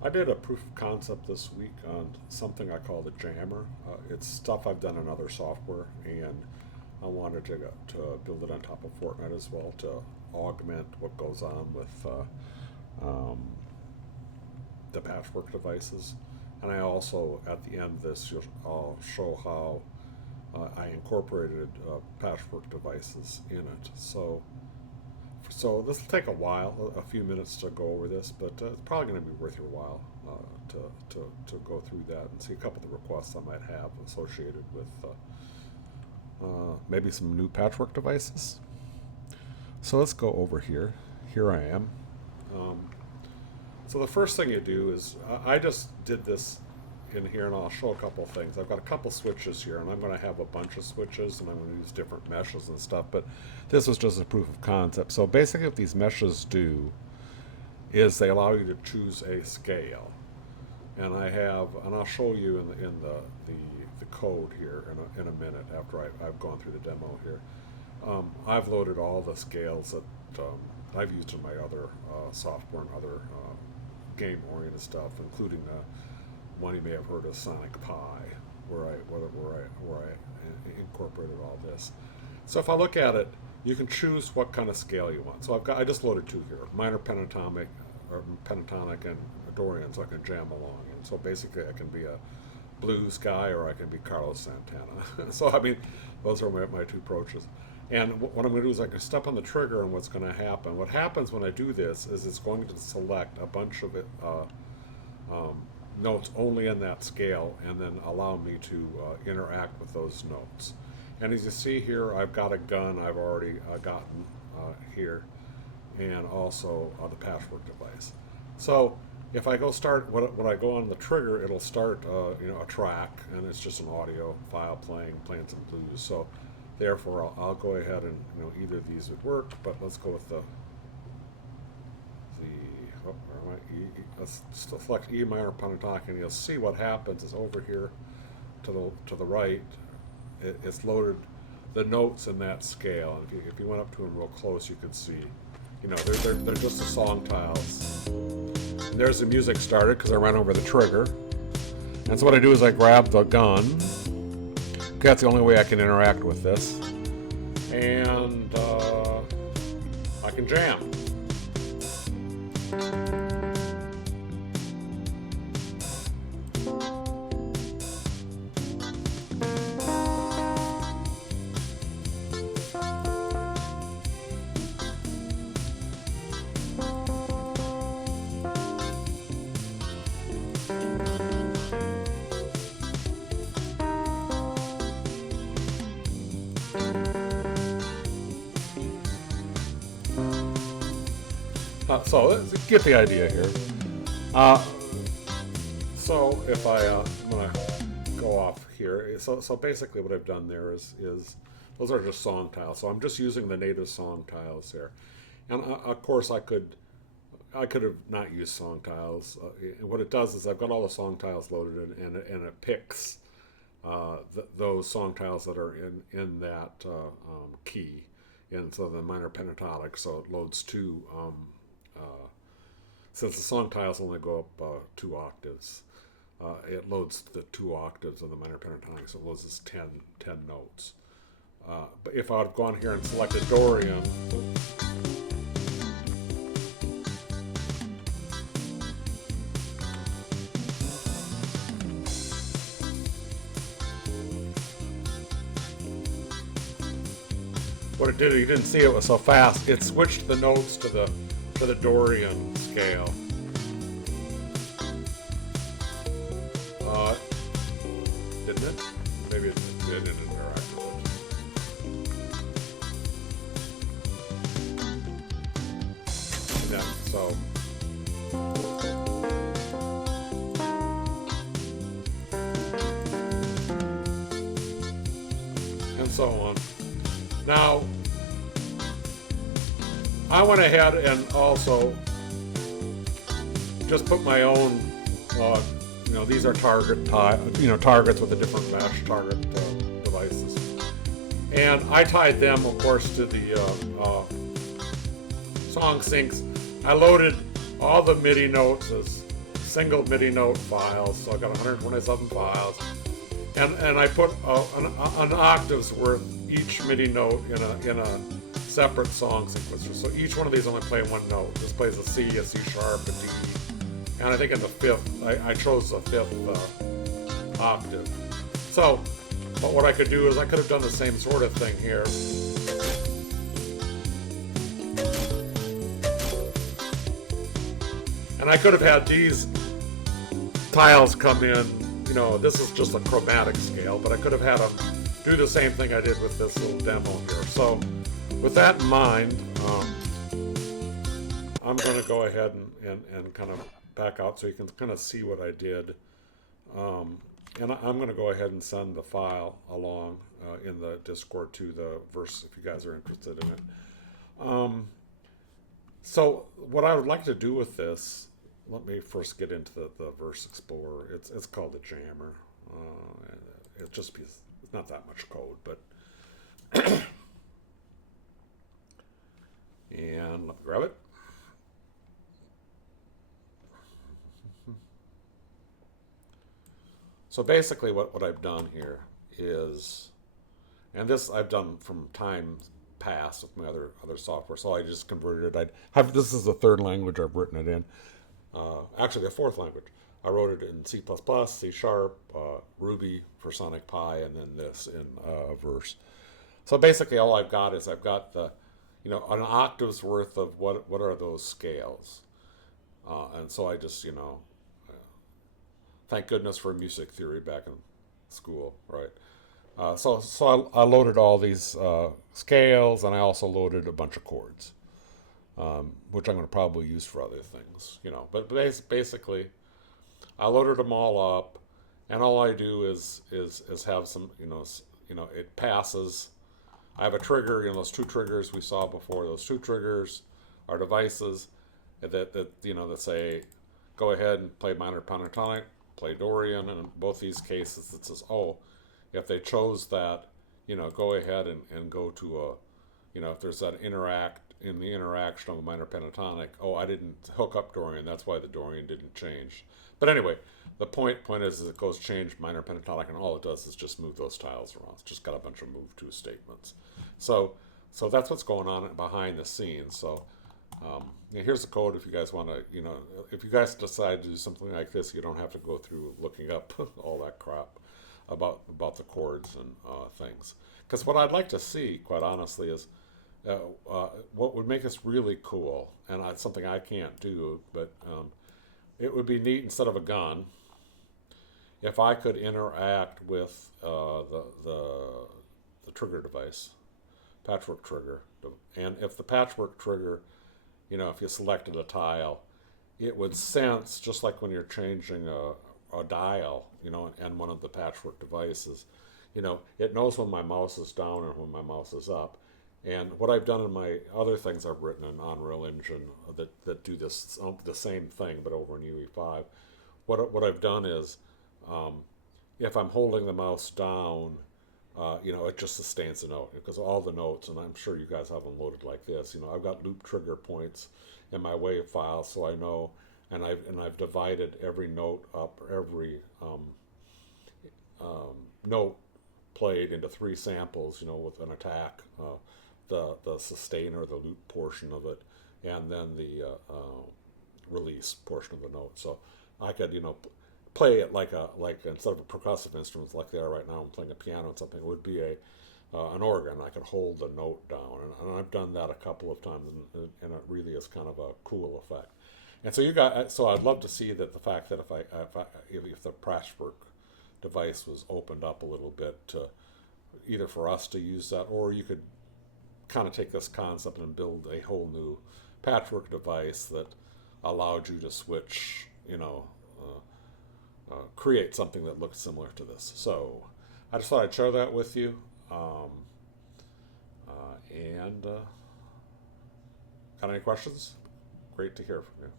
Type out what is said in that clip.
I did a proof of concept this week on something I call the jammer. It's stuff I've done in other software, and I wanted to build it on top of Fortnite as well to augment what goes on with um, the patchwork devices. And I also, at the end of this, I'll show how I incorporated patchwork devices in it. So this will take a while, a few minutes to go over this, but it's probably going to be worth your while to go through that and see a couple of the requests I might have associated with maybe some new patchwork devices. So let's go over here. Here I am. Um, so the first thing you do is I just did this in here, and I'll show a couple of things. I've got a couple switches here, and I'm going to have a bunch of switches, and I'm going to use different meshes and stuff, but this was just a proof of concept. So basically what these meshes do is they allow you to choose a scale. And I'll show you the code here in a minute after I've gone through the demo here. I've loaded all the scales that I've used in my other software and other game-oriented stuff, including one you may have heard of, Sonic Pi, where I incorporated all this. So if I look at it, you can choose what kind of scale you want. So I just loaded two here: minor pentatonic, or pentatonic, and Dorian, so I can jam along. And so basically, I can be a blues guy, or I can be Carlos Santana. So I mean, those are my two approaches. And what I'm going to do is I can step on the trigger, and what's going to happen? What happens when I do this is it's going to select a bunch of notes only in that scale, and then allow me to interact with those notes. And as you see here, I've got a gun I've already gotten here, and also the patchwork device. So if I go start, when I go on the trigger, it'll start a track, and it's just an audio file playing some blues. So therefore, I'll go ahead and either of these would work, but let's go with let's select E minor pentatonic, and you'll see what happens is over here to the right, it's loaded the notes in that scale. And if you went up to them real close, you could see, they're just the song tiles. And there's the music started because I ran over the trigger. And so what I do is I grab the gun. Okay, that's the only way I can interact with this. And I can jam. So let's get the idea here. So if I'm gonna go off here, so basically what I've done there is those are just song tiles. So I'm just using the native song tiles there, and of course I could have not used song tiles. What it does is I've got all the song tiles loaded and it picks those song tiles that are in that key, and so the minor pentatonic. So it loads two. Since the song tiles only go up 2 octaves, it loads the 2 octaves of the minor pentatonic, so it loads this 10 notes. But if I'd gone here and selected Dorian, what it did, you didn't see it was so fast, it switched the notes to the Dorian scale. Didn't it? Maybe it didn't interact with it. Yeah, so. And so on. Now, I went ahead and also just put my own, these are targets with the different mesh target devices. And I tied them, of course, to the song syncs. I loaded all the MIDI notes as single MIDI note files, so I got 127 files, and I put an octave's worth each MIDI note in a separate song sequencer. So each one of these only play one note. This plays a C, a C sharp, a D, and I think in the fifth, I chose the fifth octave. So, but what I could do is I could have done the same sort of thing here. And I could have had these tiles come in, you know, this is just a chromatic scale, but I could have had them do the same thing I did with this little demo here. So with that in mind, I'm going to go ahead and kind of back out so you can kind of see what I did. And I'm going to go ahead and send the file along in the Discord to the verse if you guys are interested in it. So what I would like to do with this, let me first get into the verse explorer. It's called the Jammer. It's not that much code, but and let me grab it. So basically what I've done here is, and this I've done from time past with my other software, so I just converted it. This is the third language I've written it in. Actually, the fourth language. I wrote it in C++, C Sharp, Ruby for Sonic Pi, and then this in Verse. So basically all I've got is I've got the, you know, an octave's worth of what are those scales. And so I just, you know, thank goodness for music theory back in school, right? So I loaded all these scales, and I also loaded a bunch of chords, which I'm going to probably use for other things, you know. But basically, I loaded them all up, and all I do is have some, you know, it passes. I have a trigger, you know, those two triggers we saw before. Those two triggers are devices that you know, that say, go ahead and play minor pentatonic, play Dorian, and in both these cases it says, oh, if they chose that, you know, go ahead and go to a, you know, if there's that in the interaction of a minor pentatonic, oh, I didn't hook up Dorian, that's why the Dorian didn't change. But anyway, the point is it goes change minor pentatonic, and all it does is just move those tiles around. It's just got a bunch of move to statements. So that's what's going on behind the scenes. So here's the code if you guys want to, you know, if you guys decide to do something like this, you don't have to go through looking up all that crap about the chords and things. Because what I'd like to see, quite honestly, is what would make this really cool, and it's something I can't do, but it would be neat instead of a gun if I could interact with the trigger device, patchwork trigger, and if the patchwork trigger, you know, if you selected a tile, it would sense, just like when you're changing a dial, you know, and one of the patchwork devices, you know, it knows when my mouse is down and when my mouse is up. And what I've done in my other things I've written in Unreal Engine that do this the same thing but over in UE5, what I've done is, if I'm holding the mouse down, you know, it just sustains the note, because all the notes, and I'm sure you guys have them loaded like this, you know, I've got loop trigger points in my wave file, so I know, and I've divided every note up, every note played into 3 samples, you know, with an attack, the sustain or the loop portion of it, and then the release portion of the note. So I could, you know, play it like instead of a percussive instrument like they are right now, I'm playing a piano and something, it would be an organ. I could hold the note down, and I've done that a couple of times, and it really is kind of a cool effect. And so I'd love to see that the fact that if the patchwork device was opened up a little bit to either for us to use that, or you could kind of take this concept and build a whole new patchwork device that allowed you to switch, you know, create something that looked similar to this. So I just thought I'd share that with you. And got any questions? Great to hear from you.